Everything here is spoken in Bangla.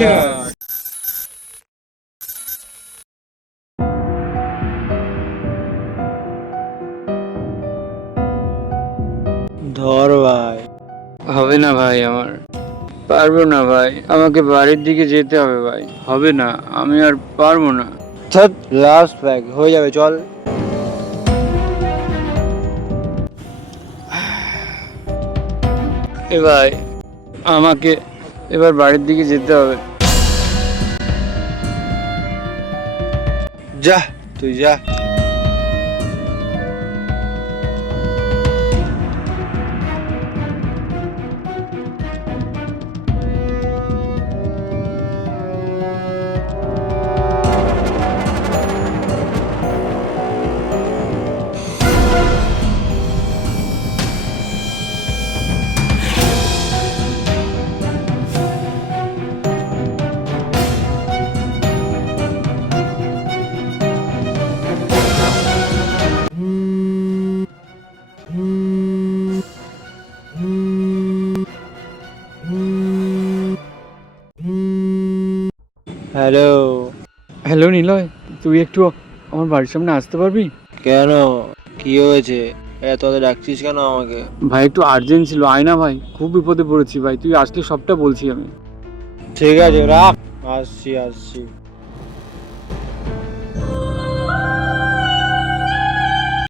আচ্ছা ধর ভাই। হবে না ভাই, আমার পারবো না ভাই, আমাকে বাড়ির দিকে যেতে হবে ভাই, হবে না, আমি আর পারবো না। ধ্যাৎ, লাস্ট ব্যাগ হয়ে যাবে, চল। এ ভাই, আমাকে এবার বাড়ির দিকে যেতে হবে। যা, তুই যা। হ্যালো। হ্যালো নিলয়, তুই একটু আমার বাড়ির সামনে আসতে পারবি? কেন, কি হয়েছে? এত ডাকছিস কেন আমাকে? ভাই একটু আর্জেন্ট ছিল, আয় না ভাই, খুব বিপদে পড়েছি ভাই, তুই আসলে সবটা বলছি আমি। ঠিক আছে, রাখ। আসছি আসছি।